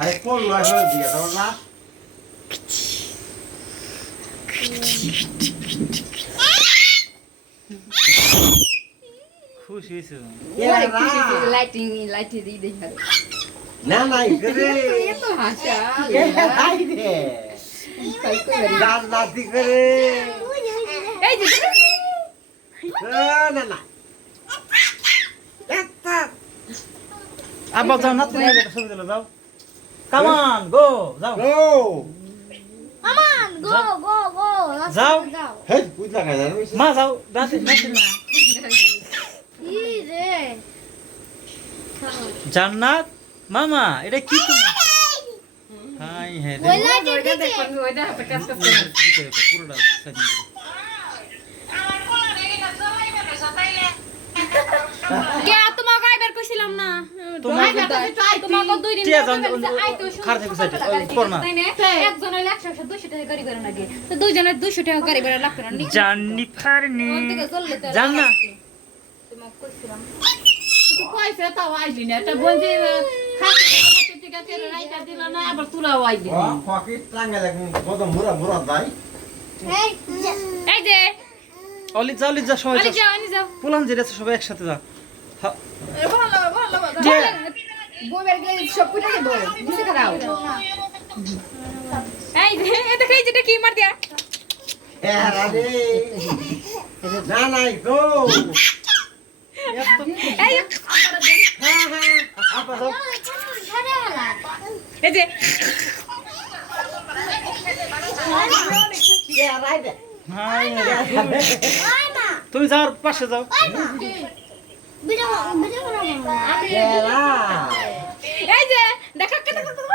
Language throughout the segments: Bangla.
আরে কোন লয় হয়ে দিয়ে তোর না খুশি হয়েছে? লাইটিং লাইটে দিয়ে দেখা না না করে এত হাসা আই রে। দাঁত নাতি করে এই যে না না। আব্বা যাও না তুমি ছবি দিলো যাও। কামান গো যাও। গো Aman, go, go, go. Let's যাও। হে বুঝ লাগা জানো মা যাও রাতে না Easy. জান্নাত মামা এটা কি তোমার? হাই হ্যাঁ Well, I did ওইটা কাজ করছে পুরোটা সাজিয়ে দিলো। কে তোমাকে আইবার কইছিলাম না তোমার তোমাকে দুই দিন থেকে সাইডে, না। একজন হইলে টাকা তো দুইজনের টাকা লাগবে না? ফারনি জান না। তোমাকে কইছিলাম। তুই কইছে তাও আইলি না। এটা পুলান যে সবাই একসাথে যা। গেলে সব পুটা দেব। বুঝে খাও এই যে দেখো এই যেটা কি মার দিয়া? না নাই গো। এই হ্যাঁ হ্যাঁ আপা যে তুমি যাও ওর পাশে যাও এরা এই যে দেখো কে দেখো লাইট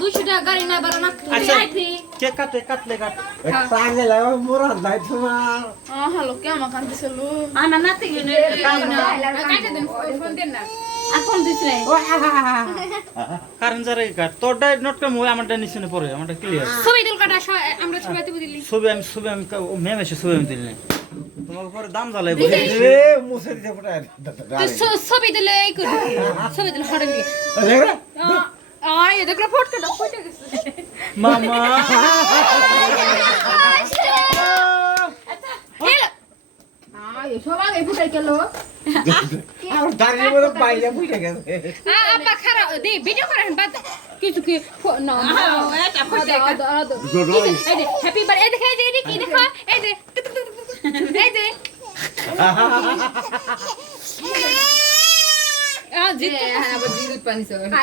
200 টাকা গাড়ি না বাড়া না? আচ্ছা কে কাটে কাটলে কাট। টাঙ্গে লাগু মুরা দাই তোমার। হ্যালো কে আমার কাছে ছিল আনা নাতে গেলে কাইটা দেন ফোন দেন না। এখন দিছ রে। কারণ যারা কাট তোরটা নোট করে মই আমারটা নিচে পড়ে আমারটা ক্লিয়ার ছবি দিল কাটা আমরা ছবি তুই দিলি। ছবি আমি ছবি আমি ম্যাম এসে ছবি আমি দিলি। তোমাকে পরে দাম জ্বালাই এ মুছে দিতে ফুটায়। ছবি দিলে এই কর ছবি দিলে হরেন দিকে আয় দেখো ফট কাটা ফটে গেছে। মামা। কিছু কি না। হ্যাপি বার্থডে এই দেখো এই যে কি দেখো এই যে। এই যে। জিত